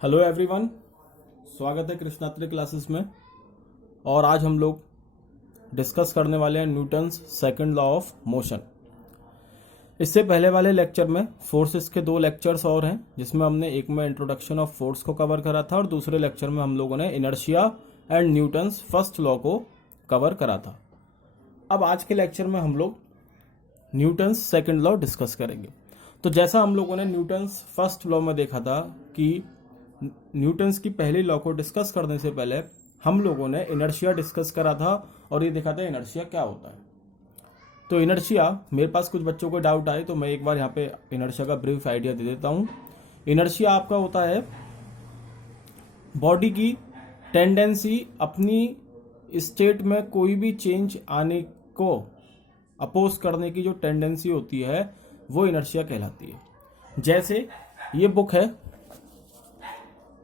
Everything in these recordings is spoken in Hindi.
हेलो एवरीवन, स्वागत है कृष्णात्री क्लासेस में। और आज हम लोग डिस्कस करने वाले हैं Newton's second law of motion. इससे पहले वाले लेक्चर में फोर्सेस के दो लेक्चर्स और हैं, जिसमें हमने एक में इंट्रोडक्शन ऑफ फोर्स को कवर करा था और दूसरे लेक्चर में हम लोगों ने inertia and Newton's first law को कवर करा था। अब आज के लेक्चर में हम लोग न्यूटन्स सेकंड लॉ डिस्कस करेंगे। तो जैसा हम लोगों ने न्यूटन्स फर्स्ट लॉ में देखा था कि न्यूटन्स की पहली लॉ को डिस्कस करने से पहले हम लोगों ने इनर्शिया डिस्कस करा था और ये देखा था इनर्शिया क्या होता है। तो इनर्शिया, मेरे पास कुछ बच्चों को डाउट आए तो मैं एक बार यहाँ पे इनर्शिया का ब्रीफ आइडिया दे देता हूँ। इनर्शिया आपका होता है बॉडी की टेंडेंसी अपनी स्टेट में कोई भी चेंज आने को अपोज करने की जो टेंडेंसी होती है वो इनर्शिया कहलाती है। जैसे ये बुक है,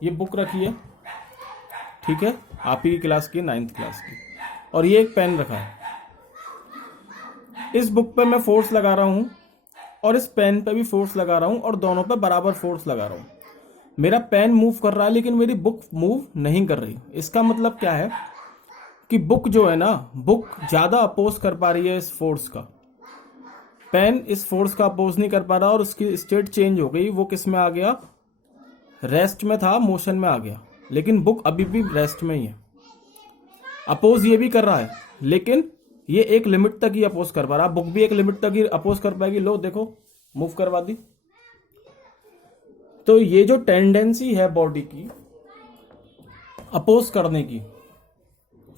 ये बुक रखी है, ठीक है, आप ही की क्लास की, 9th क्लास की, और ये एक पेन रखा है। इस बुक पे मैं फोर्स लगा रहा हूं और इस पेन पे भी फोर्स लगा रहा हूं और दोनों पे बराबर फोर्स लगा रहा हूं। मेरा पेन मूव कर रहा है लेकिन मेरी बुक मूव नहीं कर रही। इसका मतलब क्या है कि बुक जो है ना, बुक ज्यादा अपोज कर पा रही है इस फोर्स का। पेन इस फोर्स का अपोज नहीं कर पा रहा और उसकी स्टेट चेंज हो गई। वो किस में आ गया? रेस्ट में था, मोशन में आ गया, लेकिन बुक अभी भी रेस्ट में ही है। अपोज ये भी कर रहा है लेकिन ये एक लिमिट तक ही अपोज कर पा रहा। बुक भी एक लिमिट तक ही अपोज कर पाएगी। लो देखो, मूव करवा दी। तो ये जो टेंडेंसी है बॉडी की अपोज करने की,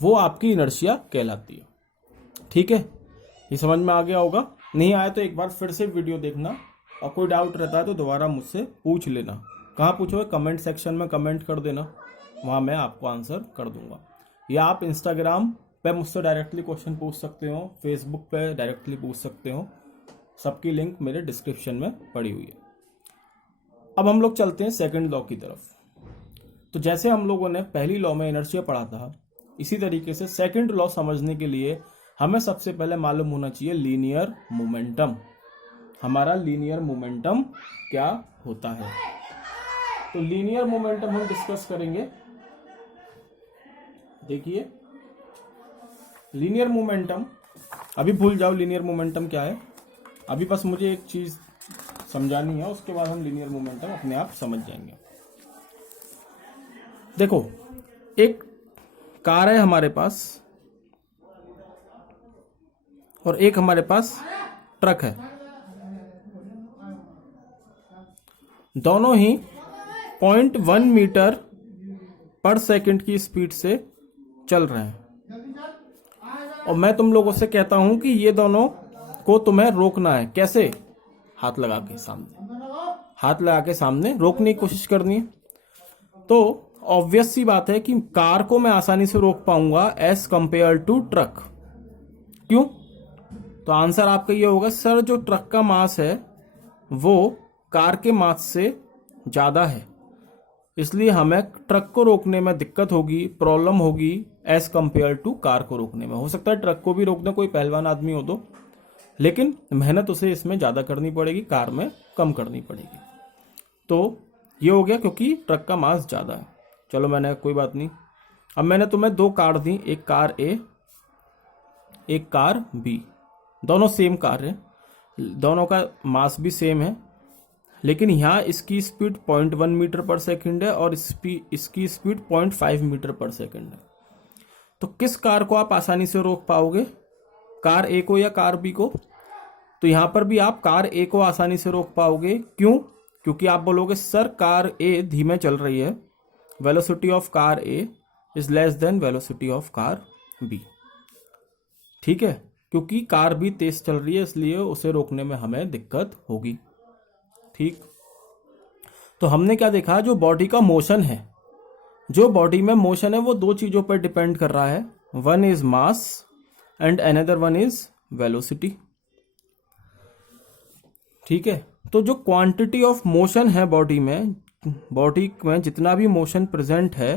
वो आपकी इनर्शिया कहलाती है। ठीक है, ये समझ में आ गया होगा। नहीं आया तो एक बार फिर से वीडियो देखना और कोई डाउट रहता है तो दोबारा मुझसे पूछ लेना। कहाँ पूछोगे? कमेंट सेक्शन में कमेंट कर देना, वहाँ मैं आपको आंसर कर दूंगा। या आप इंस्टाग्राम पे मुझसे डायरेक्टली क्वेश्चन पूछ सकते हो, फेसबुक पे डायरेक्टली पूछ सकते हो। सबकी लिंक मेरे डिस्क्रिप्शन में पड़ी हुई है। अब हम लोग चलते हैं सेकंड लॉ की तरफ। तो जैसे हम लोगों ने पहली लॉ में इनर्शिया पढ़ा था, इसी तरीके से सेकंड लॉ समझने के लिए हमें सबसे पहले मालूम होना चाहिए लीनियर मोमेंटम। हमारा लीनियर मोमेंटम क्या होता है? तो लीनियर मोमेंटम हम डिस्कस करेंगे। देखिए, लीनियर मोमेंटम, अभी भूल जाओ लीनियर मोमेंटम क्या है। अभी बस मुझे एक चीज समझानी है, उसके बाद हम लीनियर मोमेंटम अपने आप समझ जाएंगे। देखो, एक कार है हमारे पास और एक हमारे पास ट्रक है। दोनों ही 0.1 मीटर पर सेकंड की स्पीड से चल रहे हैं और मैं तुम लोगों से कहता हूं कि ये दोनों को तुम्हें रोकना है। कैसे? हाथ लगा के सामने, हाथ लगा के सामने रोकने की कोशिश करनी है। तो ऑब्वियस सी बात है कि कार को मैं आसानी से रोक पाऊंगा एज कंपेयर टू ट्रक। क्यों? तो आंसर आपका ये होगा, सर जो ट्रक का मास है वो कार के मास से ज्यादा है, इसलिए हमें ट्रक को रोकने में दिक्कत होगी, प्रॉब्लम होगी एज कंपेयर टू कार को रोकने में। हो सकता है ट्रक को भी रोक दे कोई पहलवान आदमी हो तो, लेकिन मेहनत उसे इसमें ज्यादा करनी पड़ेगी, कार में कम करनी पड़ेगी। तो ये हो गया क्योंकि ट्रक का मास ज्यादा है। चलो, मैंने कोई बात नहीं। अब मैंने तुम्हें दो कार दी, एक कार ए, एक कार बी। दोनों सेम कार है, दोनों का मास भी सेम है, लेकिन यहाँ इसकी स्पीड 0.1 मीटर पर सेकंड है और इसकी स्पीड 0.5 मीटर पर सेकंड है। तो किस कार को आप आसानी से रोक पाओगे? कार ए को या कार बी को? तो यहां पर भी आप कार ए को आसानी से रोक पाओगे। क्यों? क्योंकि आप बोलोगे सर कार ए धीमे चल रही है, velocity of car A is less than velocity of car B. ठीक है, क्योंकि कार भी तेज चल रही है इसलिए उसे रोकने में हमें दिक्कत होगी। ठीक, तो हमने क्या देखा? जो बॉडी का मोशन है, जो बॉडी में मोशन है वो दो चीजों पर डिपेंड कर रहा है। One is mass and another one is velocity. ठीक है, तो जो क्वांटिटी ऑफ मोशन है बॉडी में जितना भी मोशन प्रेजेंट है,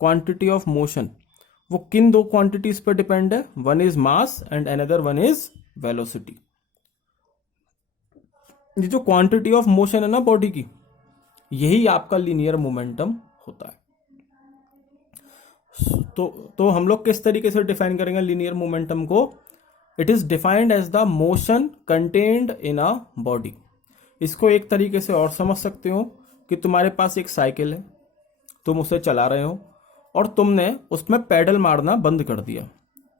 क्वांटिटी ऑफ मोशन, वो किन दो क्वांटिटीज पर डिपेंड है? One is mass and another one is velocity. ये जो क्वांटिटी ऑफ मोशन है ना बॉडी की, यही आपका लीनियर मोमेंटम होता है। तो हम लोग किस तरीके से डिफाइन करेंगे लीनियर मोमेंटम को? It is defined as the motion contained in a body. इसको एक तरीके से और समझ सकते हो कि तुम्हारे पास एक साइकिल है, तुम उसे चला रहे हो और तुमने उसमें पैडल मारना बंद कर दिया,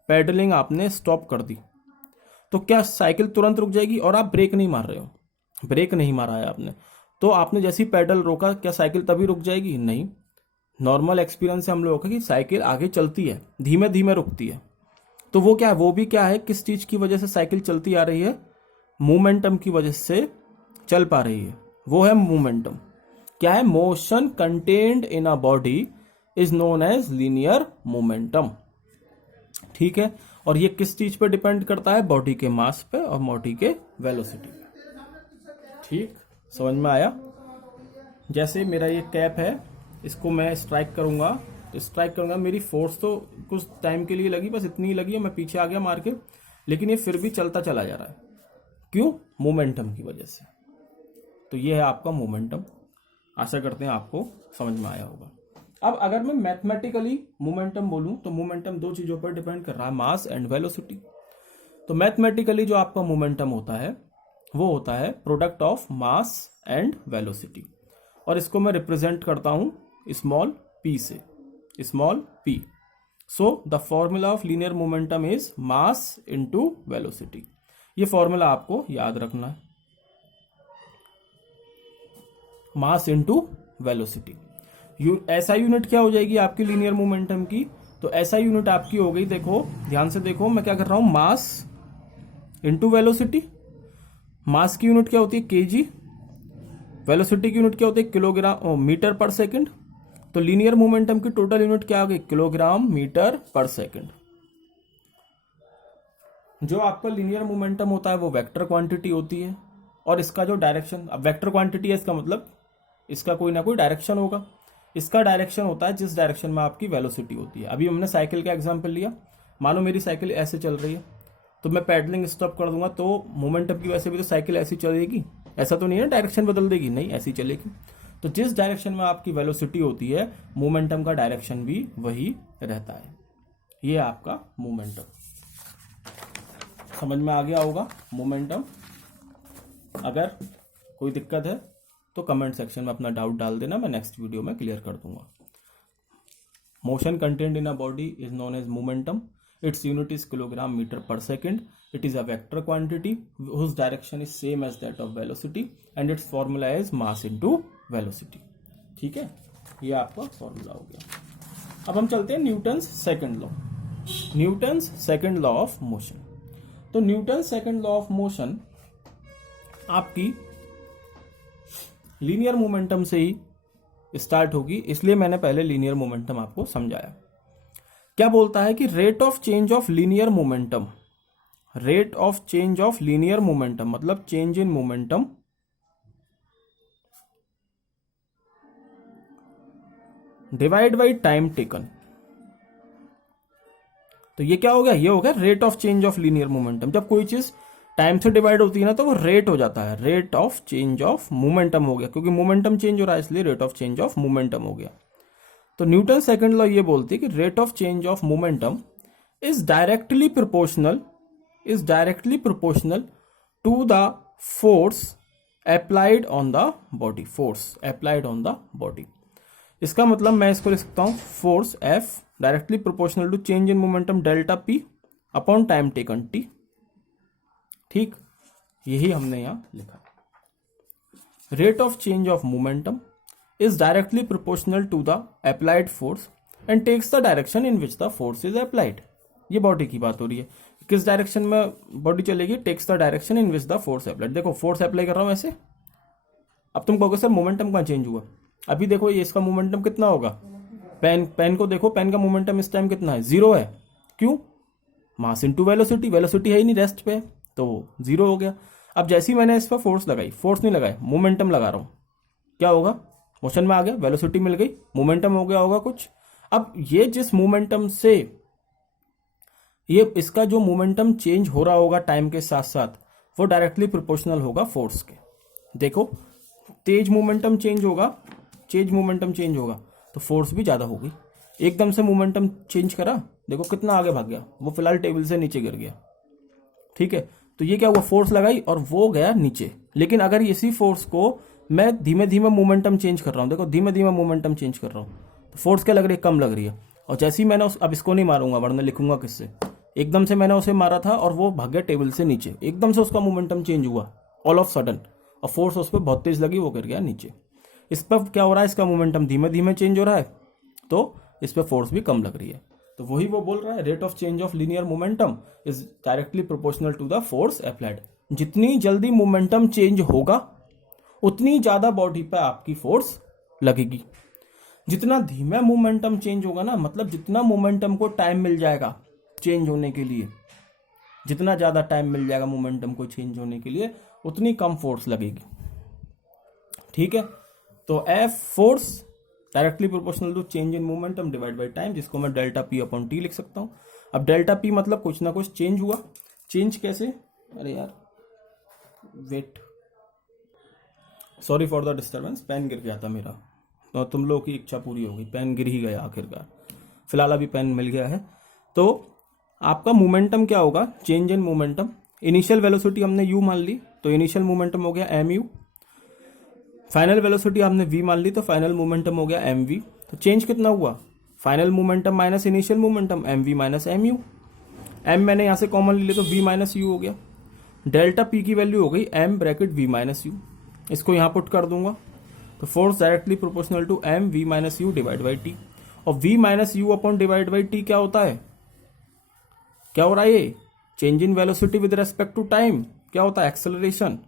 पैडलिंग आपने स्टॉप कर दी, तो क्या साइकिल तुरंत रुक जाएगी? और आप ब्रेक नहीं मार रहे हो, ब्रेक नहीं मारा है आपने, तो आपने जैसे ही पैडल रोका क्या साइकिल तभी रुक जाएगी? नहीं। नॉर्मल एक्सपीरियंस से हम लोगों का कि साइकिल आगे चलती है, धीमे धीमे रुकती है। तो वो क्या है? वो भी क्या है? किस चीज की वजह से साइकिल चलती आ रही है? मोमेंटम की वजह से चल पा रही है, वो है मोमेंटम। क्या है? Motion contained in a body is known as linear momentum. ठीक है, और ये किस चीज पे डिपेंड करता है? बॉडी के मास पे और बॉडी के वेलोसिटी पे। ठीक, समझ में आया? जैसे मेरा ये कैप है, इसको मैं स्ट्राइक करूंगा, तो स्ट्राइक करूंगा, मेरी फोर्स तो कुछ टाइम के लिए लगी, बस इतनी ही लगी है, मैं पीछे आ गया मार के, लेकिन ये फिर भी चलता चला जा रहा है। क्यों? मोमेंटम की वजह से। तो ये है आपका मोमेंटम। आशा करते हैं आपको समझ में आया होगा। अब अगर मैं मैथमेटिकली मोमेंटम बोलूं तो मोमेंटम दो चीजों पर डिपेंड कर रहा है, मास एंड वेलोसिटी। तो मैथमेटिकली जो आपका मोमेंटम होता है वो होता है product of mass and velocity, और इसको मैं रिप्रेजेंट करता हूं स्मॉल p से, small p। So the formula of linear momentum is mass into velocity. ये फॉर्मूला आपको याद रखना है, मास इनटू वेलोसिटी। ऐसा यूनिट क्या हो जाएगी आपकी लीनियर मोमेंटम की? तो ऐसा यूनिट आपकी हो गई, देखो ध्यान से देखो, मैं क्या कर रहा हूं, मास इनटू वेलोसिटी। मास की यूनिट क्या होती है? केजी। वेलोसिटी की यूनिट क्या होती है? Kilogram metre per second. तो लीनियर मोमेंटम की टोटल यूनिट क्या आ गई? Kilogram metre per second. जो आपका लीनियर मोमेंटम होता है वो वेक्टर क्वांटिटी होती है, और इसका जो डायरेक्शन, अब वेक्टर क्वांटिटी है इसका मतलब इसका कोई ना कोई डायरेक्शन होगा। इसका डायरेक्शन होता है जिस डायरेक्शन में आपकी वेलोसिटी होती है। अभी हमने साइकिल का एग्जांपल लिया, मानो मेरी साइकिल ऐसे चल रही है, तो मैं पैडलिंग स्टॉप कर दूंगा तो मोमेंटम की वजह से भी तो साइकिल ऐसी चलेगी, ऐसा तो नहीं है डायरेक्शन बदल देगी, नहीं ऐसी चलेगी। तो जिस डायरेक्शन में आपकी वेलोसिटी होती है, मोमेंटम का डायरेक्शन भी वही रहता है। ये आपका मोमेंटम, समझ में आ गया होगा मोमेंटम। अगर कोई दिक्कत है तो कमेंट सेक्शन में अपना डाउट डाल देना, मैं नेक्स्ट वीडियो में क्लियर कर दूंगा। Motion content in a body is known as momentum. Its unit is kilogram metre per second. It is a vector quantity whose direction is same as that of velocity and its formula is mass into velocity. ठीक है, ये आपका फॉर्मूला हो गया। अब हम चलते हैं Newton's second law, Newton's second law of motion. तो Newton's second law of motion आपकी लीनियर मोमेंटम से ही स्टार्ट होगी, इसलिए मैंने पहले लीनियर मोमेंटम आपको समझाया। क्या बोलता है कि rate of change of linear momentum, rate of change of linear momentum मतलब change in momentum divide by time taken. तो ये क्या हो गया? ये हो गया rate of change of linear momentum. जब कोई चीज टाइम से डिवाइड होती है ना तो वो रेट हो जाता है, rate of change of momentum हो गया, क्योंकि मोमेंटम चेंज हो रहा है इसलिए rate of change of momentum हो गया। तो न्यूटन सेकंड लॉ ये बोलती है कि rate of change of momentum is directly proportional to the force applied on the body, force applied on the body. इसका मतलब मैं इसको लिख सकता हूं, force F directly proportional to change in momentum delta P upon time taken T। ठीक, यही हमने यहां लिखा। Rate of change of momentum is directly proportional to the applied force and takes the direction in which the force is applied. ये बॉडी की बात हो रही है, किस डायरेक्शन में बॉडी चलेगी? Takes the direction in which the force applied. देखो फोर्स अप्लाई कर रहा हूं ऐसे, अब तुम कहोगे सर मोमेंटम कहां चेंज हुआ? अभी देखो ये इसका मोमेंटम कितना होगा, पेन को देखो, पेन का मोमेंटम इस टाइम कितना है? 0 है। क्यों? मास इनटू वेलोसिटी, वेलोसिटी है ही नहीं रेस्ट पे, तो 0 हो गया। अब जैसे ही मैंने इस पर फोर्स लगाई, फोर्स नहीं लगाई, मोमेंटम लगा रहा हूं, क्या होगा? मोशन में आ गया, वेलोसिटी मिल गई, मोमेंटम हो गया होगा कुछ। अब ये जिस मोमेंटम से ये इसका जो मोमेंटम चेंज हो रहा होगा टाइम के साथ साथ, वो डायरेक्टली प्रोपोर्शनल होगा फोर्स के। देखो तेज मोमेंटम चेंज होगा तो फोर्स भी ज़्यादा होगी। एकदम से मोमेंटम चेंज करा, देखो कितना आगे भाग गया, वो फिलहाल टेबल से नीचे गिर गया। ठीक है, तो ये क्या हुआ, फोर्स लगाई और वो गया नीचे। लेकिन अगर इसी फोर्स को मैं धीमे धीमे मोमेंटम चेंज कर रहा हूँ, देखो धीमे धीमे मोमेंटम चेंज कर रहा हूँ, तो फोर्स क्या लग रही है, कम लग रही है। और जैसे ही मैंने अब इसको नहीं मारूंगा, वरना लिखूंगा किससे, एकदम से मैंने उसे मारा था और वो भाग गया टेबल से नीचे, एकदम से उसका मोमेंटम चेंज हुआ ऑल ऑफ सडन, और फोर्स उस पर बहुत तेज लगी, वो गिर गया नीचे। इस पर क्या हो रहा है, इसका मोमेंटम धीमे धीमे चेंज हो रहा है, तो इस पर फोर्स भी कम लग रही है। तो वही वो बोल रहा है, rate of change of linear momentum is directly proportional to the force applied. जितनी जल्दी मोमेंटम चेंज होगा उतनी ज्यादा बॉडी पे आपकी फोर्स लगेगी। जितना धीमा मोमेंटम चेंज होगा ना, मतलब जितना मोमेंटम को टाइम मिल जाएगा चेंज होने के लिए, जितना ज्यादा टाइम मिल जाएगा मोमेंटम को चेंज होने के लिए, उतनी कम फोर्स लगेगी। ठीक है, तो F force directly proportional to change in momentum divide by time, जिसको मैं डेल्टा पी अपॉन टी लिख सकता हूं। अब डेल्टा पी मतलब कुछ ना कुछ चेंज हुआ। चेंज कैसे, अरे यार wait, sorry for the disturbance, pen गिर गया था मेरा, तो तुम लोगों की इच्छा पूरी हो गई, पेन गिर ही गया आखिरकार, फिलहाल अभी पेन मिल गया है। तो आपका मोमेंटम क्या होगा, change in momentum, initial velocity हमने u मान ली, तो इनिशियल मोमेंटम हो गया mu, फाइनल वेलोसिटी आपने v मान ली, तो फाइनल मोमेंटम हो गया mv। तो चेंज कितना हुआ, final momentum minus initial momentum, mv minus mu, m मैंने यहां से कॉमन ले लिया तो v माइनस u हो गया। डेल्टा p की वैल्यू हो गई m bracket v minus u, इसको यहां पुट कर दूंगा, तो force directly proportional to m v minus u divide by T. और v minus u upon divide by T क्या होता है, क्या हो रहा है ये, change in velocity with respect to time, क्या होता है, एक्सेलरेशन।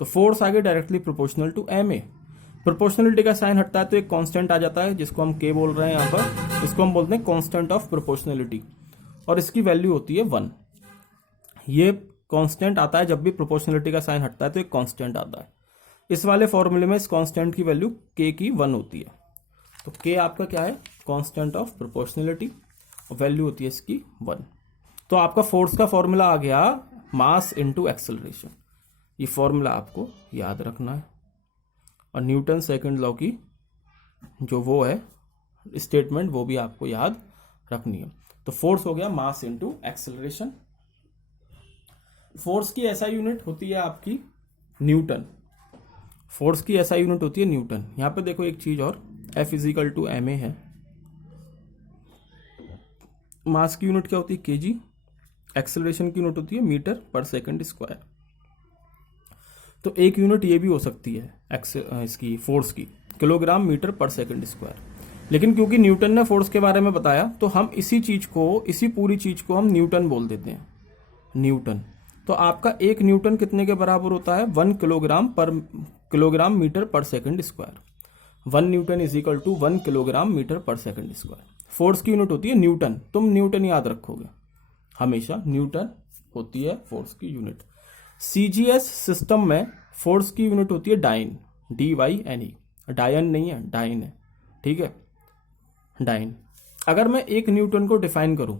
तो फोर्स आगे directly proportional to ma। Proportionality का साइन हटता है तो एक कांस्टेंट आ जाता है, जिसको हम k बोल रहे हैं यहाँ पर, इसको हम बोलते हैं कांस्टेंट ऑफ प्रोपोर्शनलिटी, और इसकी वैल्यू होती है 1। ये कांस्टेंट आता है जब भी प्रोपोर्शनलिटी का साइन हटता है तो एक कांस्टेंट आता है। इस वाले फॉर्मूले में इस कांस्टेंट की वैल्यू k की 1 होती है। तो k आपका क्या है, कांस्टेंट ऑफ प्रोपोर्शनलिटी, और वैल्यू होती है इसकी 1। तो आपका फोर्स का फॉर्मूला आ गया मास इनटू एक्सेलरेशन। ये फॉर्मूला आपको याद रखना है, और न्यूटन सेकंड लॉ की जो वो है स्टेटमेंट, वो भी आपको याद रखनी है। तो फोर्स हो गया मास इनटू एक्सेलरेशन। फोर्स की ऐसा यूनिट होती है आपकी न्यूटन, फोर्स की ऐसा यूनिट होती है न्यूटन। यहां पे देखो एक चीज और, F इजिकल टू ma है, मास की यूनिट क्या होती है kg, एक्सेलरेशन की यूनिट होती है मीटर पर सेकंड स्क्वायर। तो एक यूनिट ये भी हो सकती है इसकी फोर्स की, kilogram metre per second square. लेकिन क्योंकि न्यूटन ने फोर्स के बारे में बताया, तो हम इसी पूरी चीज को हम न्यूटन बोल देते हैं, न्यूटन। तो आपका एक न्यूटन कितने के बराबर होता है, 1 kilogram metre per second square. 1 newton is equal to 1 kilogram metre per second square. Force की यूनिट होती है न्यूटन, तुम न्यूटन याद रखोगे हमेशा, न्यूटन होती है फोर्स की यूनिट। सीजीएस सिस्टम में फोर्स की यूनिट होती है डाइन, DYNE, डायन नहीं है, डाइन है, ठीक है, डाइन। अगर मैं 1 न्यूटन को डिफाइन करूं,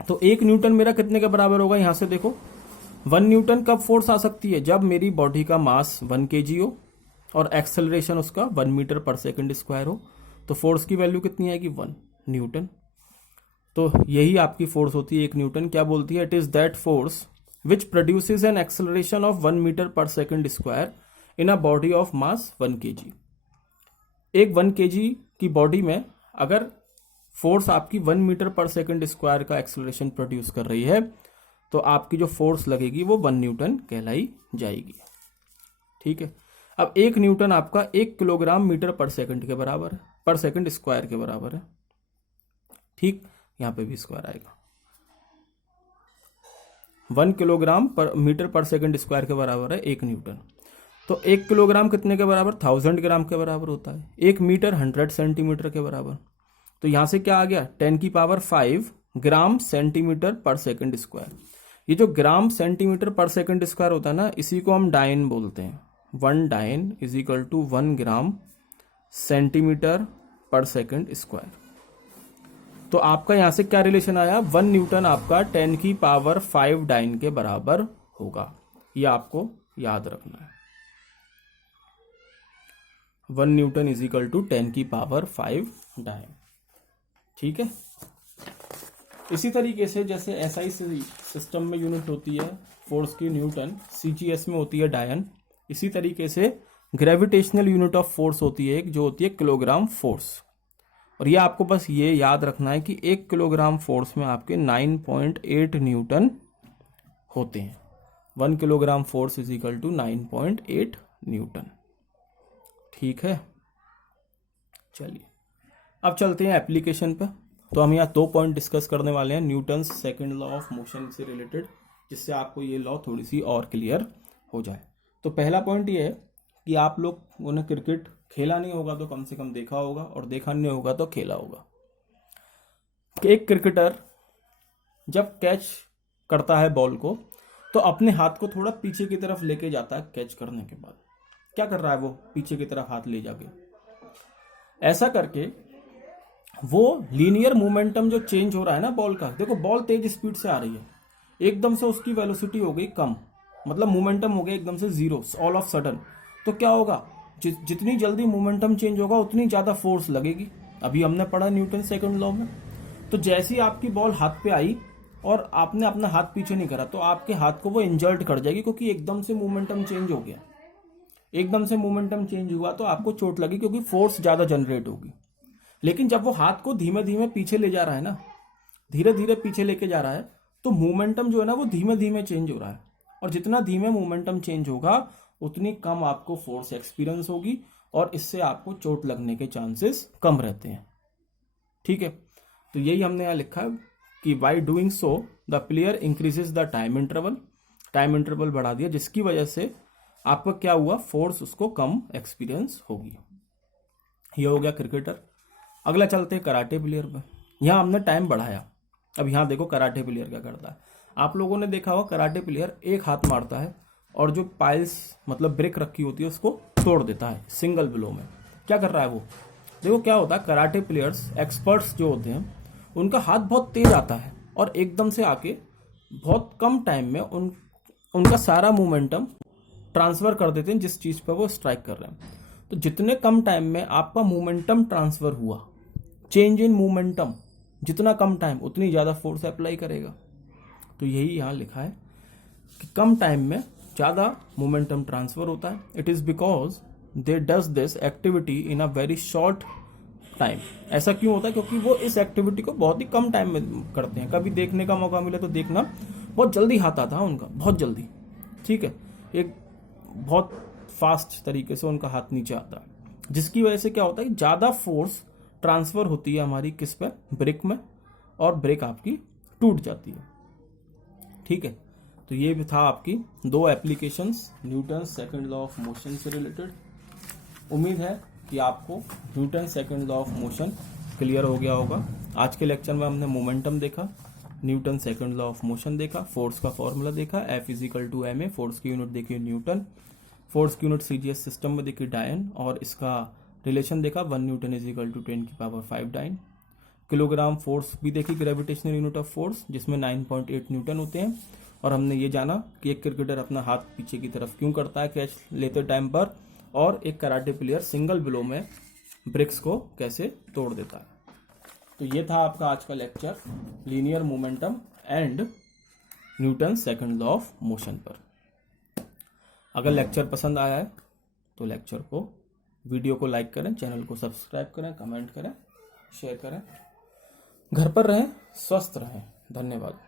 तो 1 न्यूटन मेरा कितने के बराबर होगा, यहां से देखो 1 न्यूटन कब फोर्स आ सकती है, जब मेरी बॉडी का मास 1 kg हो और एक्सेलरेशन उसका 1 मीटर पर सेकंड स्क्वायर हो। तो फोर्स की वैल्यू कितनी आएगी, 1 न्यूटन। तो यही आपकी फोर्स होती है 1 न्यूटन। क्या बोलती है, it is that force which produces an acceleration of 1 metre per second square in a body of mass 1 kg। एक 1 kg की बॉडी में अगर फोर्स आपकी 1 मीटर पर सेकंड स्क्वायर का एक्सेलरेशन प्रोड्यूस कर रही है, तो आपकी जो फोर्स लगेगी वो 1 न्यूटन कहलाई जाएगी। ठीक है, अब 1 न्यूटन आपका 1 किलोग्राम मीटर पर सेकंड के बराबर है, पर सेकंड स्क्वायर के बराबर है। ठीक, यहां पे भी स्क्वायर आएगा। 1 किलोग्राम पर मीटर पर सेकंड स्क्वायर के बराबर है 1 न्यूटन। तो 1 किलोग्राम कितने के बराबर, 1000 ग्राम के बराबर होता है। 1 मीटर 100 सेंटीमीटर के बराबर। तो यहां से क्या आ गया, 10 की पावर 5 ग्राम सेंटीमीटर पर सेकंड स्क्वायर। ये जो ग्राम सेंटीमीटर पर सेकंड स्क्वायर होता है ना, इसी को हम डाइन बोलते हैं। 1 dyne is equal to 1 gram centimetre per second square. तो आपका यहां से क्या रिलेशन आया, 1 न्यूटन आपका 10 की पावर 5 डाइन के बराबर होगा। ये आपको याद रखना है। 1 न्यूटन इज इक्वल टू 10⁵ डायन। ठीक है। इसी तरीके से जैसे एसआई सिस्टम में यूनिट होती है फोर्स की न्यूटन, सीजीएस में होती है डायन, इसी तरीके से ग्रेविटेशनल यूनिट ऑफ फोर्स होती है एक, जो होती है किलोग्राम फोर्स। और ये आपको बस ये याद रखना है कि 1 किलोग्राम फोर्स में आपके 9.8 न्यूटन होते हैं। 1 kilogram force is equal to 9.8 newton. ठीक है, चलिए अब चलते हैं एप्लीकेशन पे। तो हम यहाँ 2 पॉइंट डिस्कस करने वाले हैं Newton's second law of motion से रिलेटेड, जिससे आपको ये लॉ थोड़ी सी और क्लियर हो जाए। तो पहला पॉइंट ये है कि आप लोगों ने क्रिकेट खेला नहीं होगा तो कम से कम देखा होगा, और देखा नहीं होगा तो खेला होगा। एक क्रिकेटर जब कैच करता है बॉल को तो अपने हाथ को थोड़ा पीछे की तरफ लेके जाता है। कैच करने के बाद क्या कर रहा है वो, पीछे की तरफ हाथ ले जाके, ऐसा करके वो लीनियर मोमेंटम जो चेंज हो रहा है ना बॉल का, देखो बॉल तेज स्पीड से आ रही है, एकदम से उसकी वेलोसिटी हो गई कम, मतलब मोमेंटम हो गया एकदम से जीरो ऑल ऑफ सडन। तो क्या होगा, जितनी जल्दी मोमेंटम चेंज होगा उतनी ज्यादा फोर्स लगेगी। अभी हमने पढ़ा न्यूटन सेकंड लॉ में। तो जैसे ही आपकी बॉल हाथ पे आई और आपने अपना हाथ पीछे नहीं करा तो आपके हाथ को वो इंजर्ट कर जाएगी, क्योंकि एकदम से मोमेंटम चेंज हो गया। एकदम से मोमेंटम चेंज हुआ तो आपको चोट लगी, क्योंकि फोर्स ज्यादा जनरेट होगी। लेकिन जब वो हाथ को धीमे धीमे पीछे ले जा रहा है ना, धीरे धीरे पीछे लेके जा रहा है, तो मोमेंटम जो है ना वो धीमे धीमे चेंज हो रहा है। और जितना धीमे मोमेंटम चेंज होगा उतनी कम आपको फोर्स एक्सपीरियंस होगी, और इससे आपको चोट लगने के चांसेस कम रहते हैं। ठीक है, तो यही हमने यहाँ लिखा है कि by doing so the player increases the time interval. Time interval बढ़ा दिया, जिसकी वजह से आपका क्या हुआ, फोर्स उसको कम एक्सपीरियंस होगी। ये हो गया क्रिकेटर। अगला चलते हैं कराटे प्लेयर पे। यहाँ हमने टाइम बढ़ाया। अब यहाँ देखो कराटे प्लेयर क्या करता है। आप लोगों ने देखा होगा कराटे प्लेयर एक हाथ मारता है और जो पाइल्स मतलब ब्रेक रखी होती है उसको तोड़ देता है सिंगल ब्लो में। क्या कर रहा है वो, देखो क्या होता है, कराटे प्लेयर्स एक्सपर्ट्स जो होते हैं उनका हाथ बहुत तेज आता है और एकदम से आके बहुत कम टाइम में उनका सारा मोमेंटम ट्रांसफर कर देते हैं जिस चीज पर वो स्ट्राइक कर रहे हैं। तो जितने कम टाइम में आपका मोमेंटम ट्रांसफर हुआ, चेंज इन मोमेंटम जितना कम टाइम उतनी ज्यादा फोर्स अप्लाई करेगा। तो यही यहाँ लिखा है कि कम टाइम में ज्यादा मोमेंटम ट्रांसफर होता है। It is because they does this activity in a very short time. ऐसा क्यों होता है, क्योंकि वो इस एक्टिविटी को बहुत ही कम टाइम में करते हैं। कभी देखने का मौका मिले तो देखना, बहुत जल्दी हाथ आता है उनका, बहुत जल्दी। ठीक है, एक बहुत फास्ट तरीके से उनका हाथ नीचे आता है, जिसकी वजह से क्या होता है कि ज्यादा फोर्स ट्रांसफर होती है हमारी किस पे, ब्रेक में, और ब्रेक आपकी टूट जाती है। ठीक है, तो ये भी था आपकी 2 applications Newton second law of motion से रिलेटेड। उम्मीद है कि आपको Newton second law of motion clear हो गया होगा। आज के लेक्चर में हमने मोमेंटम देखा, Newton second law of motion देखा, फोर्स का फॉर्मूला देखा, F equal to ma, force की यूनिट देखी न्यूटन, फोर्स की यूनिट सीजीएस सिस्टम में देखी डायन, और इसका रिलेशन देखा 1 न्यूटन इज इक्वल टू 10⁵ डायन। किलोग्राम फोर्स भी देखी, ग्रेविटेशनल यूनिट ऑफ फोर्स, जिसमें 9.8 न्यूटन होते हैं। और हमने ये जाना कि एक क्रिकेटर अपना हाथ पीछे की तरफ क्यों करता है कैच लेते टाइम पर, और एक कराटे प्लेयर सिंगल ब्लो में ब्रिक्स को कैसे तोड़ देता है। तो ये था आपका आज का lecture linear momentum and Newton second law of motion पर। अगर लेक्चर पसंद आया है तो लेक्चर को, वीडियो को लाइक करें, चैनल को सब्सक्राइब करें, कमेंट करें, शेयर करें। घर पर रहें, स्वस्थ रहें। धन्यवाद।